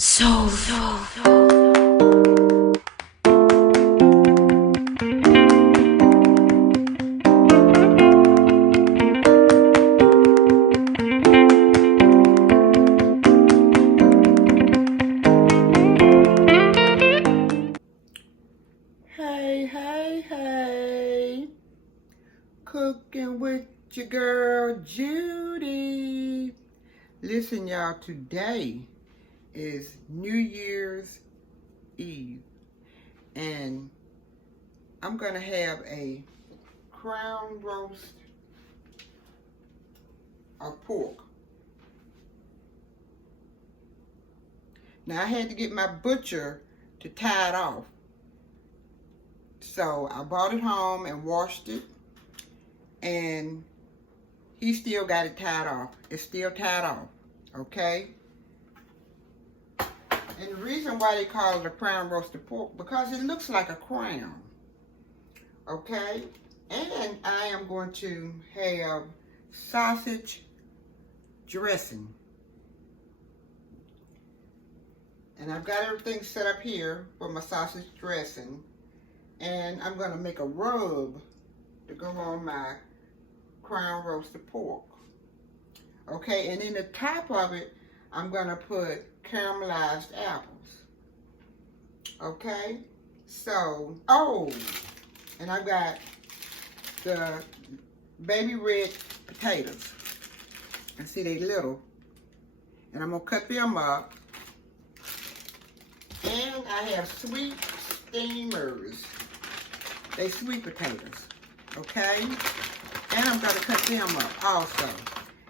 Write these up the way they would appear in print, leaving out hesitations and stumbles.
So. Hey, cooking with your girl Judy. Listen, y'all, today is New Year's Eve, and I'm gonna have a crown roast of pork. Now, I had to get my butcher to tie it off, so I brought it home and washed it, and he still got it tied off. It's still tied off, okay? And the reason why they call it a crown roasted pork, because it looks like a crown, okay? And I am going to have sausage dressing. And I've got everything set up here for my sausage dressing. And I'm going to make a rub to go on my crown roasted pork. Okay, and in the top of it, I'm going to put caramelized apples. Okay, so, and I've got the baby red potatoes. And see, they little. And I'm going to cut them up. And I have sweet steamers. They sweet potatoes. Okay? And I'm going to cut them up also.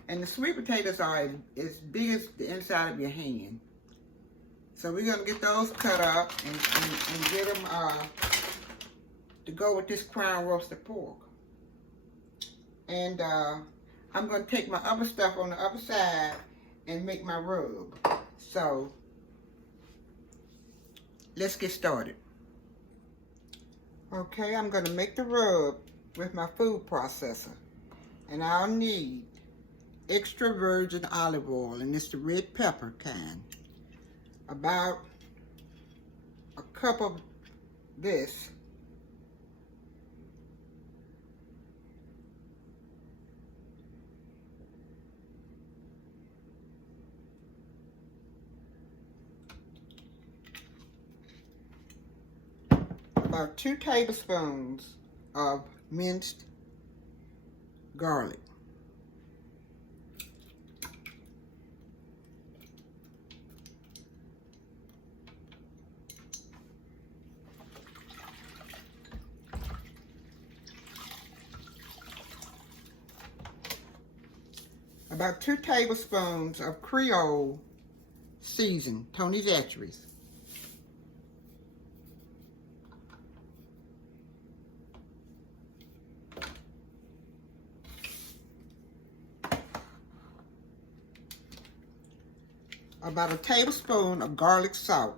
And the sweet potatoes are as big as the inside of your hand. So we're going to get those cut up and get them to go with this crown roasted pork. And I'm going to take my other stuff on the other side and make my rub. So let's get started. Okay, I'm going to make the rub with my food processor. And I'll need extra virgin olive oil, and it's the red pepper kind. About a cup of this. About 2 tablespoons of minced garlic. About 2 tablespoons of Creole seasoned, Tony Chachere's. About a tablespoon of garlic salt.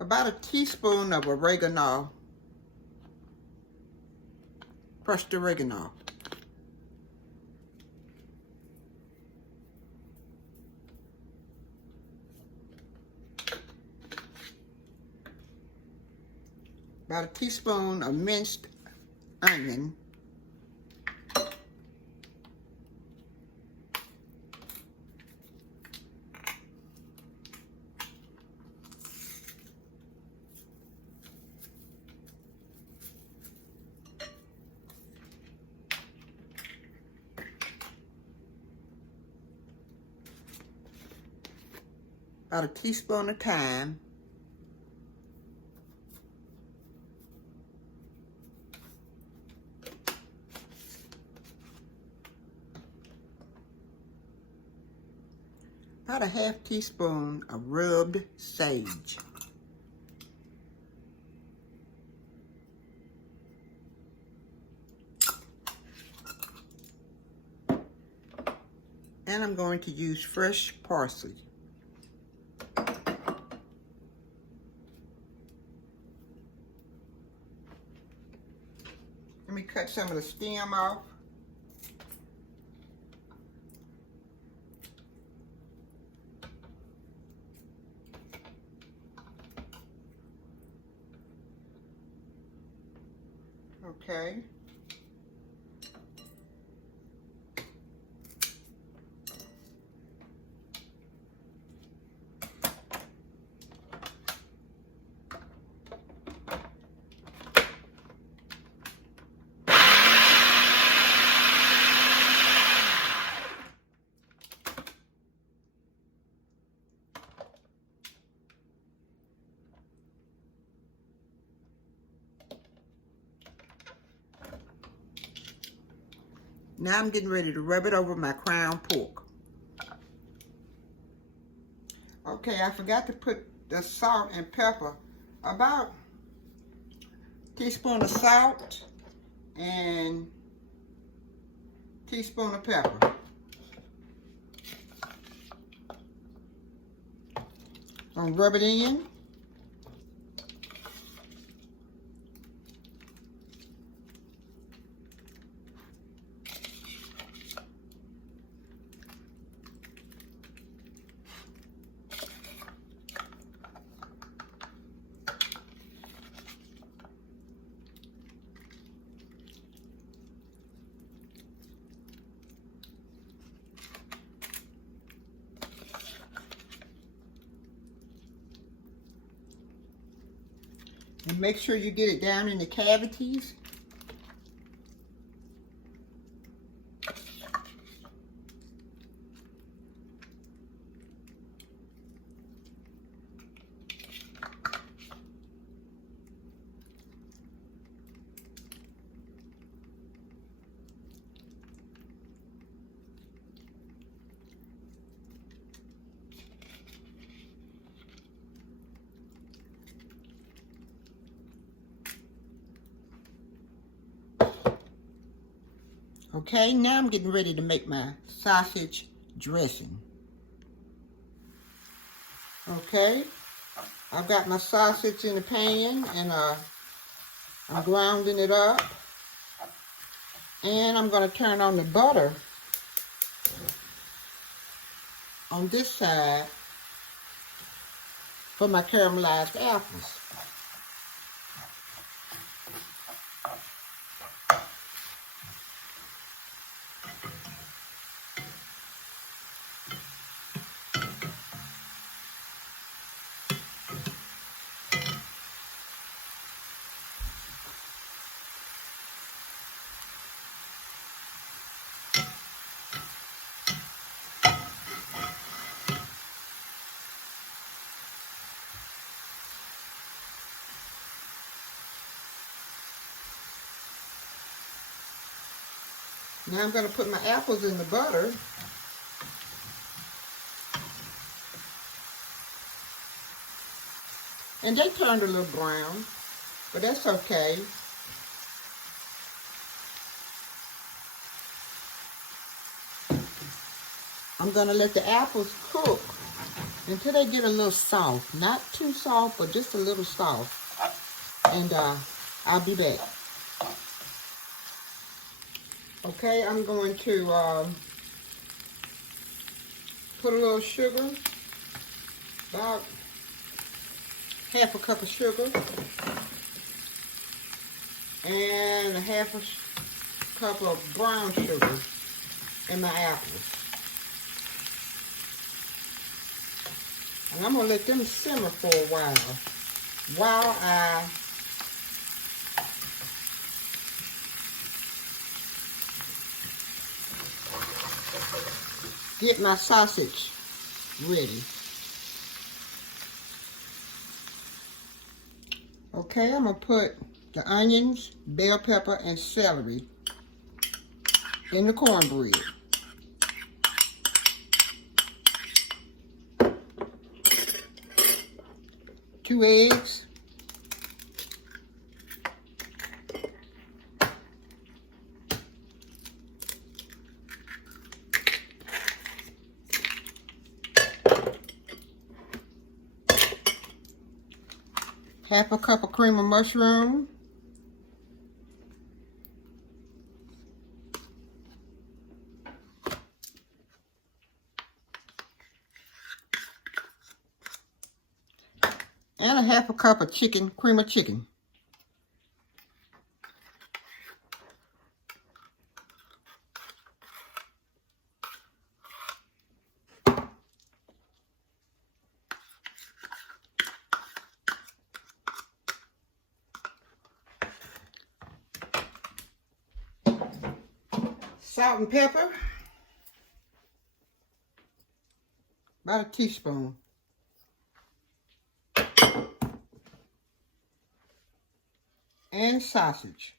About a teaspoon of oregano, crushed oregano. About a teaspoon of minced onion. About a teaspoon of thyme. About a half teaspoon of rubbed sage. And I'm going to use fresh parsley. Let me cut some of the stem off. Okay. Now I'm getting ready to rub it over my crown pork. Okay, I forgot to put the salt and pepper. About a teaspoon of salt and a teaspoon of pepper. I'm gonna rub it in. And make sure you get it down in the cavities. Okay, now I'm getting ready to make my sausage dressing. Okay, I've got my sausage in the pan and I'm grounding it up. And I'm going to turn on the butter on this side for my caramelized apples. Now I'm going to put my apples in the butter. And they turned a little brown, but that's okay. I'm going to let the apples cook until they get a little soft. Not too soft, but just a little soft. And I'll be back. Okay, I'm going to put a little sugar, about half a cup of sugar, and a half a cup of brown sugar in my apples. And I'm going to let them simmer for a while I get my sausage ready. Okay, I'm going to put the onions, bell pepper, and celery in the cornbread. Two eggs. half a cup of cream of mushroom, and a half a cup of cream of chicken. Salt and pepper, about a teaspoon. And sausage.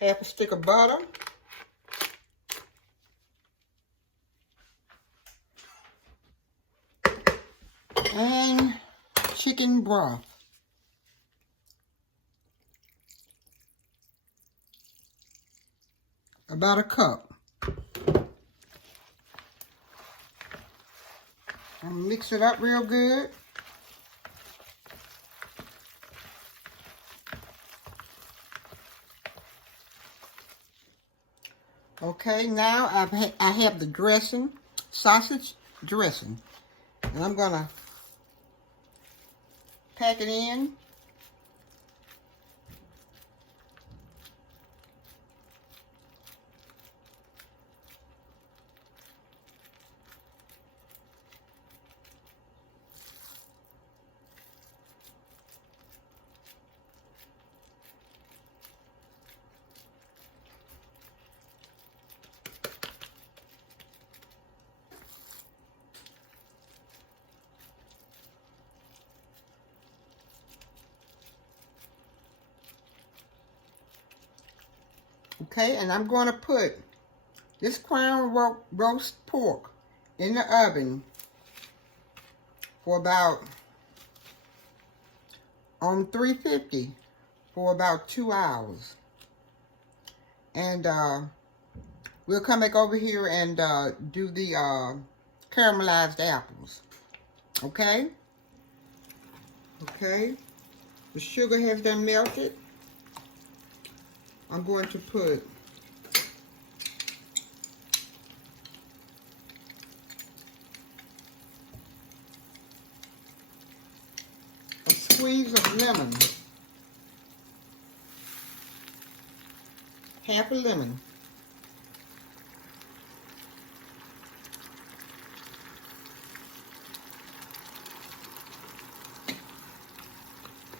Half a stick of butter. And chicken broth. About a cup. And mix it up real good. Okay, now I have the dressing, sausage dressing. And I'm gonna pack it in. Okay, and I'm going to put this crown roast pork in the oven for about, on 350 for about 2 hours. And we'll come back over here and do the caramelized apples. Okay? Okay. The sugar has been melted. I'm going to put a squeeze of lemon. Half a lemon.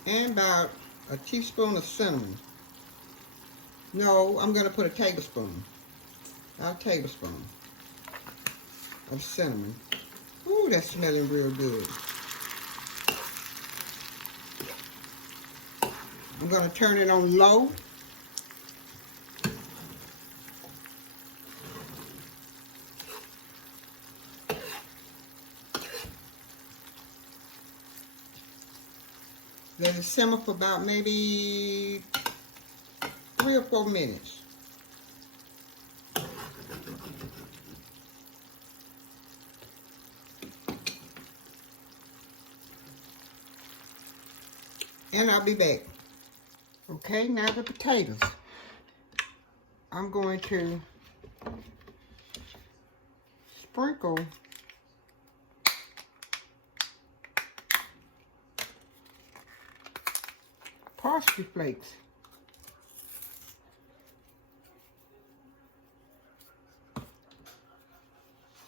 And about a teaspoon of cinnamon. No, I'm going to put a tablespoon. About a tablespoon of cinnamon. Ooh, that's smelling real good. I'm going to turn it on low. Let it simmer for about maybe 3 or 4 minutes. And I'll be back. Okay, now the potatoes. I'm going to sprinkle parsley flakes.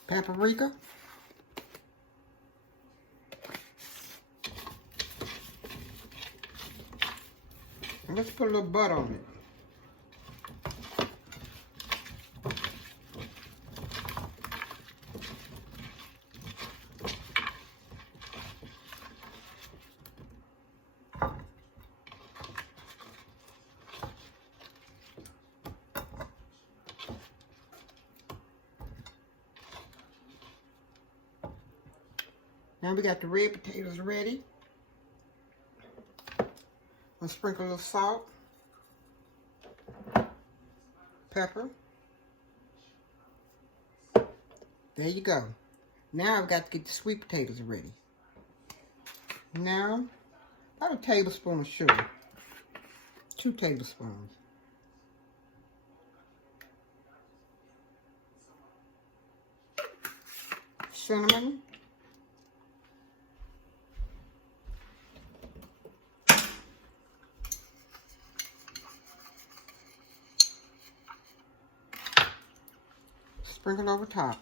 Paprika. And let's put a little butter on it. Now we got the red potatoes ready. I'll sprinkle a little salt. pepper. There you go. Now I've got to get the sweet potatoes ready. Now, about a tablespoon of sugar. 2 tablespoons. Cinnamon. Sprinkle over top.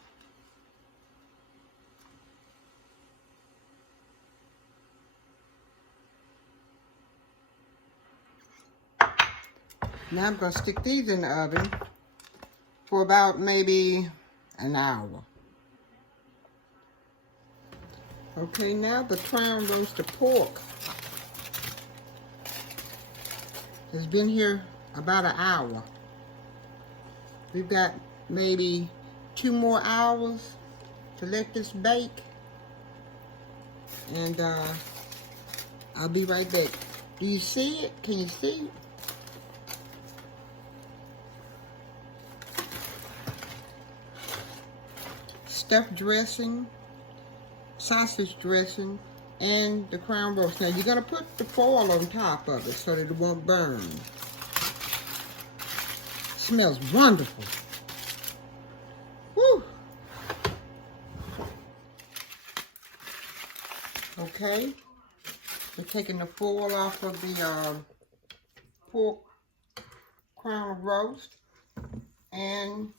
Now I'm going to stick these in the oven for about maybe an hour. Okay, now the crown roasted pork has been here about an hour. We've got maybe 2 more hours to let this bake. And I'll be right back. Do you see it? Can you see? Stuffed dressing, sausage dressing, and the crown roast. Now you're going to put the foil on top of it so that it won't burn. Smells wonderful. Woo! Okay, we're taking the foil off of the pork crown roast, and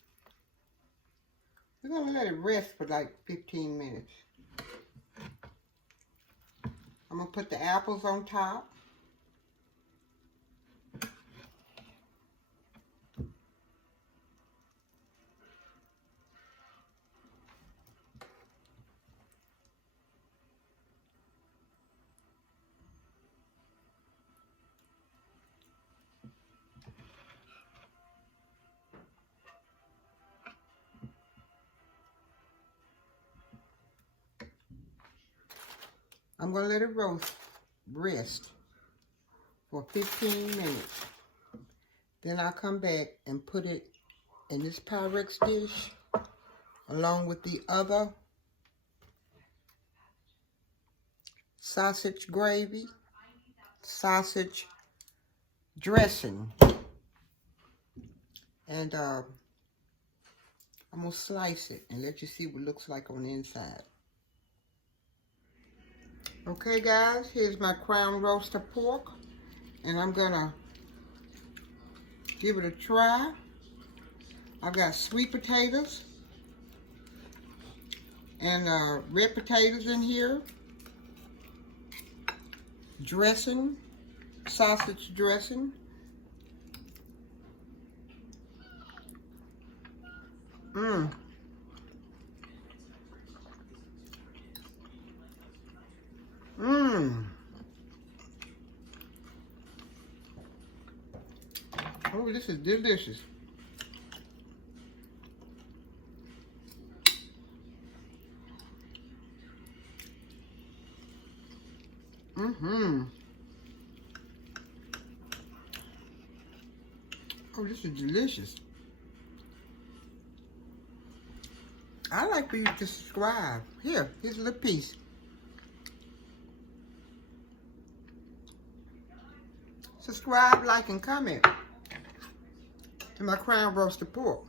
we're going to let it rest for like 15 minutes. I'm going to put the apples on top. I'm going to let it rest for 15 minutes. Then I'll come back and put it in this Pyrex dish along with the other sausage gravy, sausage dressing. And I'm going to slice it and let you see what it looks like on the inside. Okay guys, here's my crown roasted pork, and I'm gonna give it a try. I've got sweet potatoes and red potatoes in here, dressing, sausage dressing, Oh, this is delicious. Oh, this is delicious. I'd like for you to subscribe. Here's a little piece. Subscribe, like, and comment to my crown roasted pork.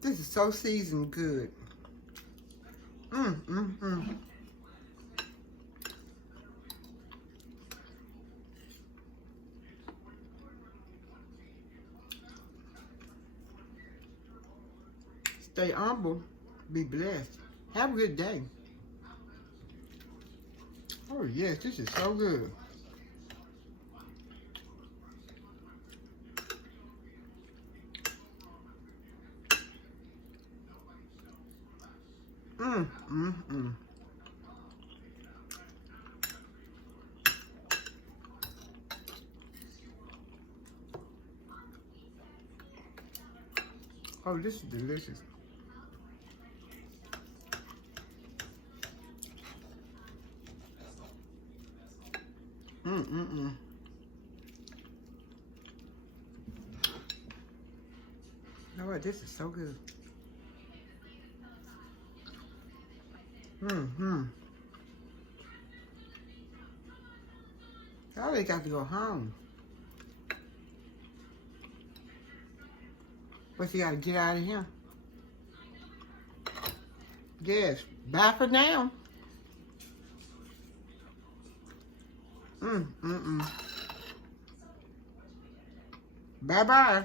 This is so seasoned good. Stay humble, be blessed. Have a good day. Oh yes, this is so good. Oh, this is delicious. Mm-mm-mm. You know what? This is so good. Mm-hmm. Y'all ain't got to go home. But you got to get out of here. Yes. Bye for now. Mm-mm-mm. Bye-bye.